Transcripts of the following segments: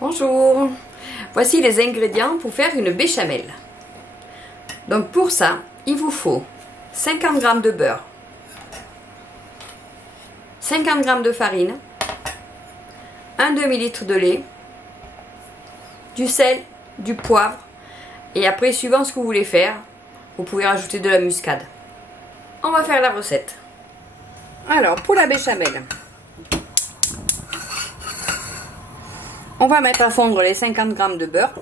Bonjour, voici les ingrédients pour faire une béchamel. Donc pour ça, il vous faut 50 g de beurre, 50 g de farine, un demi-litre de lait, du sel, du poivre et après suivant ce que vous voulez faire, vous pouvez rajouter de la muscade. On va faire la recette. Alors pour la béchamel, on va mettre à fondre les 50 g de beurre.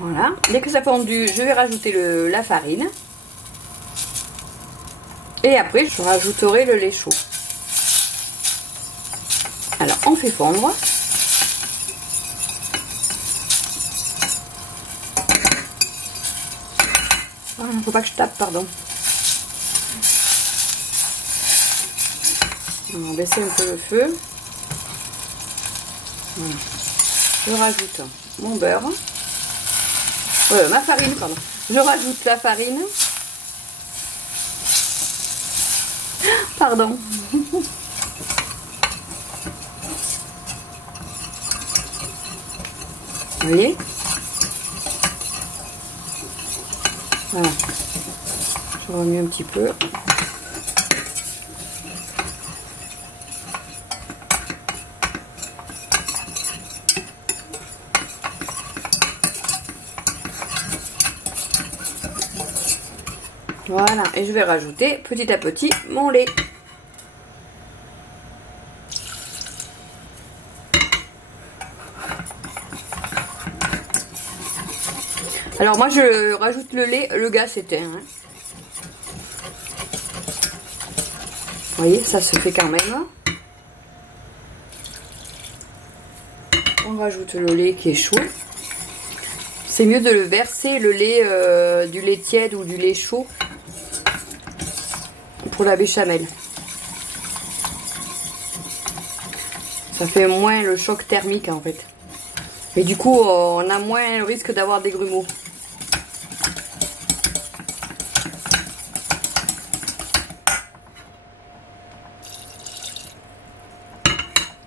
Voilà. Dès que ça a fondu, je vais rajouter la farine. Et après, je rajouterai le lait chaud. Alors, on fait fondre. Il ne faut pas que je tape, pardon. On va baisser un peu le feu. Voilà. Je rajoute mon beurre. Ma farine, pardon. Je rajoute la farine. Pardon. Vous voyez? Voilà. Je remue un petit peu. Voilà, et je vais rajouter petit à petit mon lait. Alors moi je rajoute le lait, le gaz éteint. Hein. Vous voyez, ça se fait quand même. On rajoute le lait qui est chaud. C'est mieux de le verser, le lait, du lait tiède ou du lait chaud pour la béchamel. Ça fait moins le choc thermique en fait. Et du coup, on a moins le risque d'avoir des grumeaux.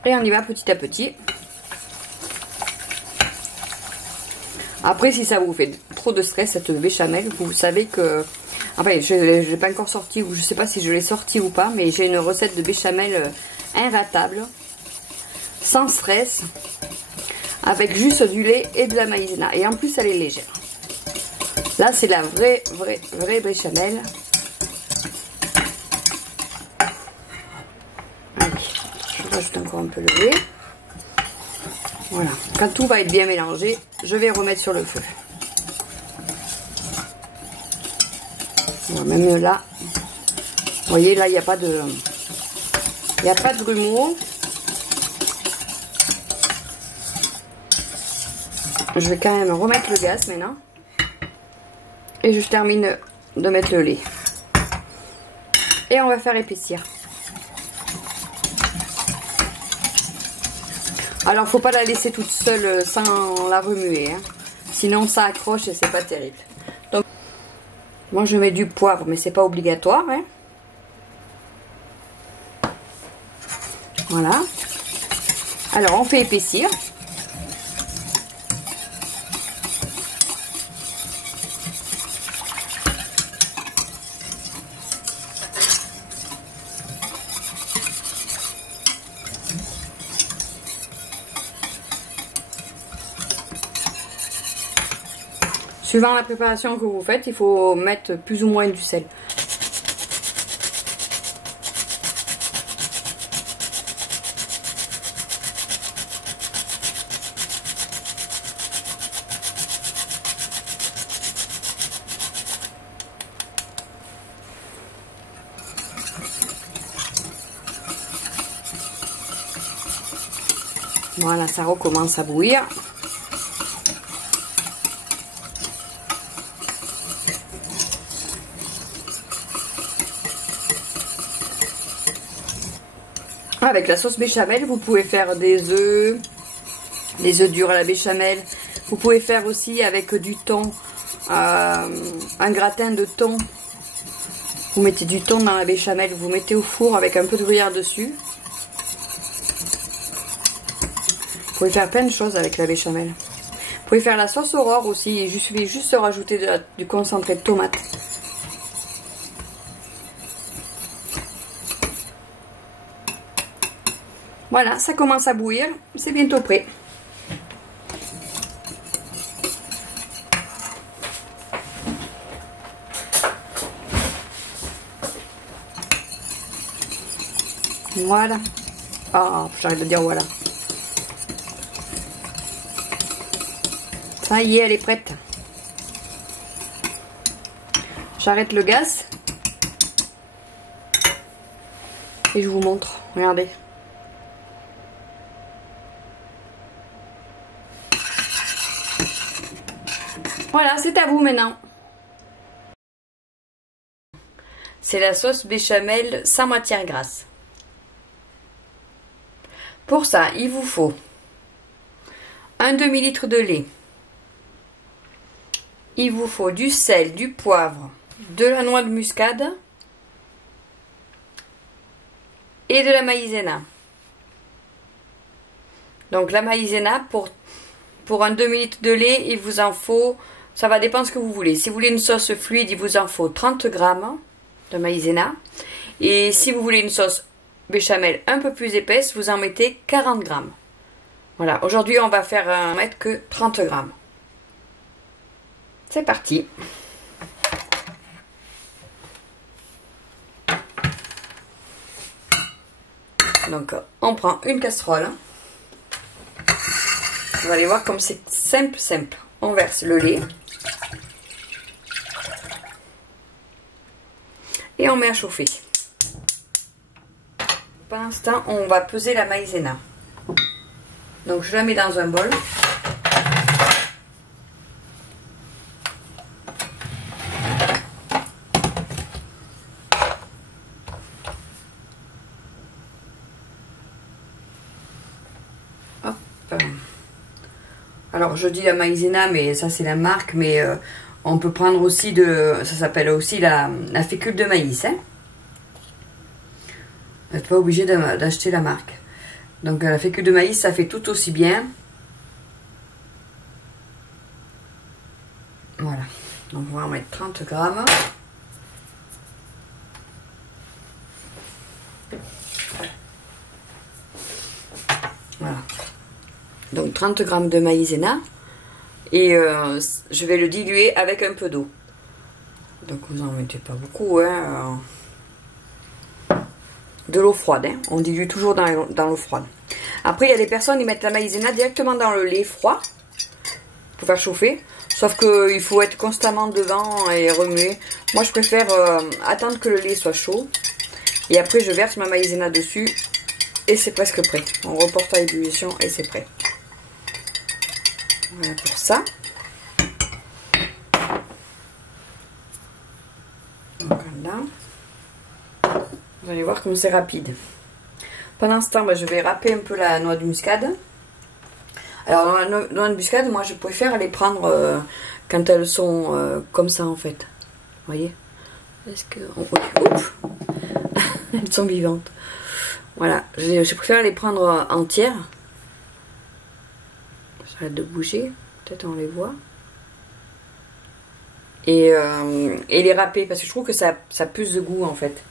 Et on y va petit à petit. Après, si ça vous fait trop de stress, cette béchamel, vous savez que... Enfin, je ne l'ai pas encore sorti, ou je ne sais pas si je l'ai sorti ou pas, mais j'ai une recette de béchamel inratable, sans stress, avec juste du lait et de la maïzena. Et en plus, elle est légère. Là, c'est la vraie béchamel. Allez, je rajoute encore un peu le lait. Voilà, quand tout va être bien mélangé, je vais remettre sur le feu. Voilà, même là, vous voyez, là, il n'y a pas de... Il n'y a pas de grumeaux. Je vais quand même remettre le gaz maintenant. Et je termine de mettre le lait. Et on va faire épaissir. Alors, faut pas la laisser toute seule sans la remuer. Hein. Sinon, ça accroche et c'est pas terrible. Donc, moi, je mets du poivre, mais c'est pas obligatoire. Hein. Voilà. Alors, on fait épaissir. Suivant la préparation que vous faites, il faut mettre plus ou moins du sel. Voilà, ça recommence à bouillir. Avec la sauce béchamel, vous pouvez faire des œufs durs à la béchamel. Vous pouvez faire aussi avec du thon, un gratin de thon Vous mettez du thon dans la béchamel, vous mettez au four avec un peu de gruyère dessus. Vous pouvez faire plein de choses avec la béchamel. Vous pouvez faire la sauce Aurore aussi, il suffit juste de rajouter du concentré de tomate. Voilà, ça commence à bouillir, c'est bientôt prêt. Voilà. Ah, j'arrête de dire voilà. Ça y est, elle est prête. J'arrête le gaz. Et je vous montre. Regardez. Voilà, c'est à vous maintenant. C'est la sauce béchamel sans matière grasse. Pour ça, il vous faut un demi-litre de lait. Il vous faut du sel, du poivre, de la noix de muscade et de la maïzena. Donc la maïzena, pour un demi-litre de lait, il vous en faut, ça va dépendre ce que vous voulez. Si vous voulez une sauce fluide, il vous en faut 30 grammes de maïzena. Et si vous voulez une sauce béchamel un peu plus épaisse, vous en mettez 40 grammes. Voilà, aujourd'hui on va faire mettre que 30 grammes. C'est parti. Donc on prend une casserole. Vous allez voir comme c'est simple. On verse le lait. Et on met à chauffer. Pour l'instant, on va peser la maïzena. Donc je la mets dans un bol. Hop. Alors je dis la maïzena, mais ça c'est la marque, mais on peut prendre aussi ça s'appelle aussi la fécule de maïs. Hein. Vous n'êtes pas obligé d'acheter la marque. Donc la fécule de maïs, ça fait tout aussi bien. Voilà. Donc on va en mettre 30 grammes. Voilà. Donc 30 grammes de maïzena. Et je vais le diluer avec un peu d'eau. Donc vous en mettez pas beaucoup, hein. De l'eau froide, hein. On dilue toujours dans l'eau froide. Après, il y a des personnes qui mettent la maïzena directement dans le lait froid pour faire chauffer. Sauf qu'il faut être constamment devant et remuer. Moi, je préfère attendre que le lait soit chaud. Et après, je verse ma maïzena dessus et c'est presque prêt. On reporte à l'ébullition et c'est prêt. Voilà pour ça. Donc là. Vous allez voir comme c'est rapide. Pendant ce temps, je vais râper un peu la noix de muscade. Alors, la noix de muscade, moi, je préfère les prendre quand elles sont comme ça, en fait. Vous voyez? Est-ce que... Oups. Elles sont vivantes. Voilà. Je préfère les prendre entières. J'arrête de bouger. Peut-être on les voit. Et les râper, parce que je trouve que ça a plus de goût, en fait.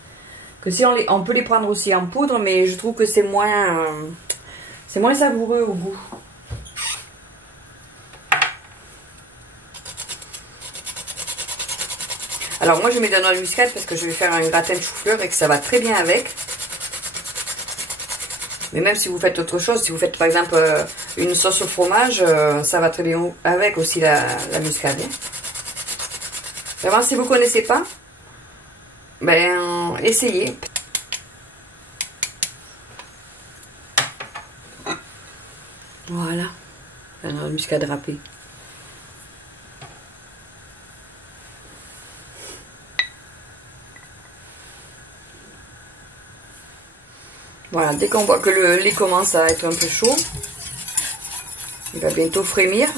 Que si on peut les prendre aussi en poudre, mais je trouve que c'est moins savoureux au goût. Alors moi je mets de la noix de muscade parce que je vais faire un gratin de chou-fleur et que ça va très bien avec. Mais même si vous faites autre chose, si vous faites par exemple une sauce au fromage, ça va très bien avec aussi la muscade. Hein. Vraiment, si vous ne connaissez pas, ben essayez. Voilà, la noix de muscade râpée. Voilà, dès qu'on voit que le lait commence à être un peu chaud, il va bientôt frémir.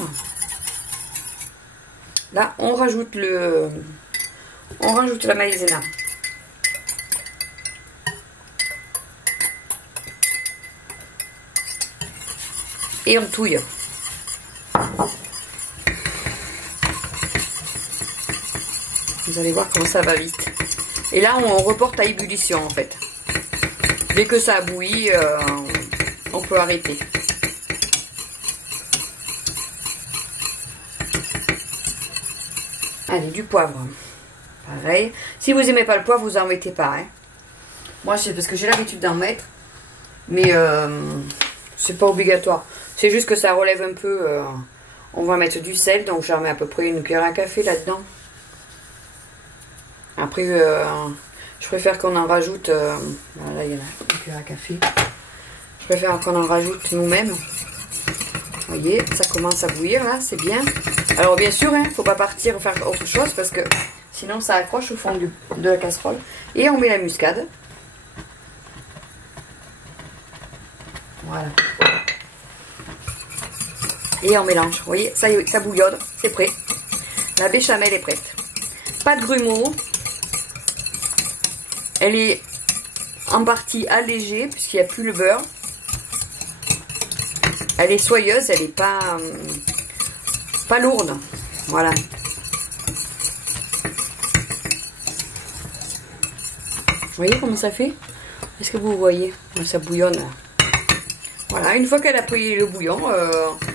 Là, on rajoute la maïzena. Et on touille. Vous allez voir comment ça va vite. Et là, on reporte à ébullition en fait. Dès que ça a bouilli, on peut arrêter. Allez, du poivre. Pareil. Si vous n'aimez pas le poivre, vous n'en mettez pas. Hein. Moi, c'est parce que j'ai l'habitude d'en mettre. Mais c'est pas obligatoire. C'est juste que ça relève un peu. On va mettre du sel. Donc, j'en mets à peu près une cuillère à café là-dedans. Après, je préfère qu'on en rajoute. Voilà, il y en a une cuillère à café. Je préfère qu'on en rajoute nous-mêmes. Vous voyez, ça commence à bouillir là, c'est bien. Alors bien sûr, il ne faut pas partir faire autre chose parce que sinon ça accroche au fond de la casserole. Et on met la muscade. Voilà. Et on mélange. Vous voyez, ça bouillonne, c'est prêt. La béchamel est prête. Pas de grumeaux. Elle est en partie allégée puisqu'il n'y a plus le beurre. Elle est soyeuse, elle n'est pas lourde. Voilà. Vous voyez comment ça fait? Est-ce que vous voyez? Ça bouillonne. Voilà, une fois qu'elle a pris le bouillon,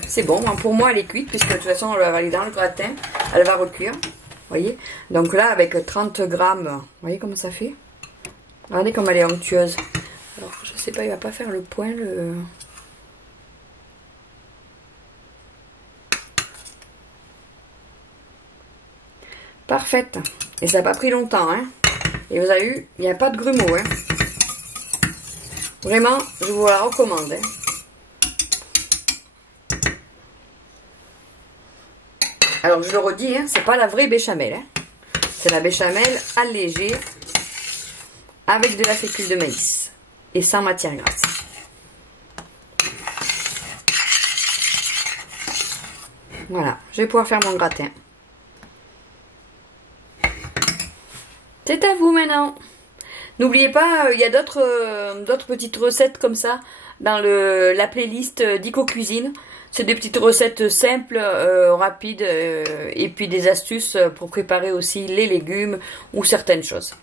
c'est bon. Pour moi, elle est cuite, puisque de toute façon, elle va aller dans le gratin. Elle va recuire. Vous voyez? Donc là, avec 30 grammes, vous voyez comment ça fait? Regardez comme elle est onctueuse. Alors, je sais pas, il va pas faire le point, le... Parfaite. Et ça n'a pas pris longtemps, hein. Et vous avez vu, il n'y a pas de grumeaux, hein. Vraiment, je vous la recommande, hein. Alors, je le redis, hein, c'est pas la vraie béchamel, hein. C'est la béchamel allégée avec de la fécule de maïs et sans matière grasse. Voilà, je vais pouvoir faire mon gratin. C'est à vous maintenant. N'oubliez pas, il y a d'autres petites recettes comme ça dans la playlist d'Ico Cuisine. C'est des petites recettes simples, rapides et puis des astuces pour préparer aussi les légumes ou certaines choses.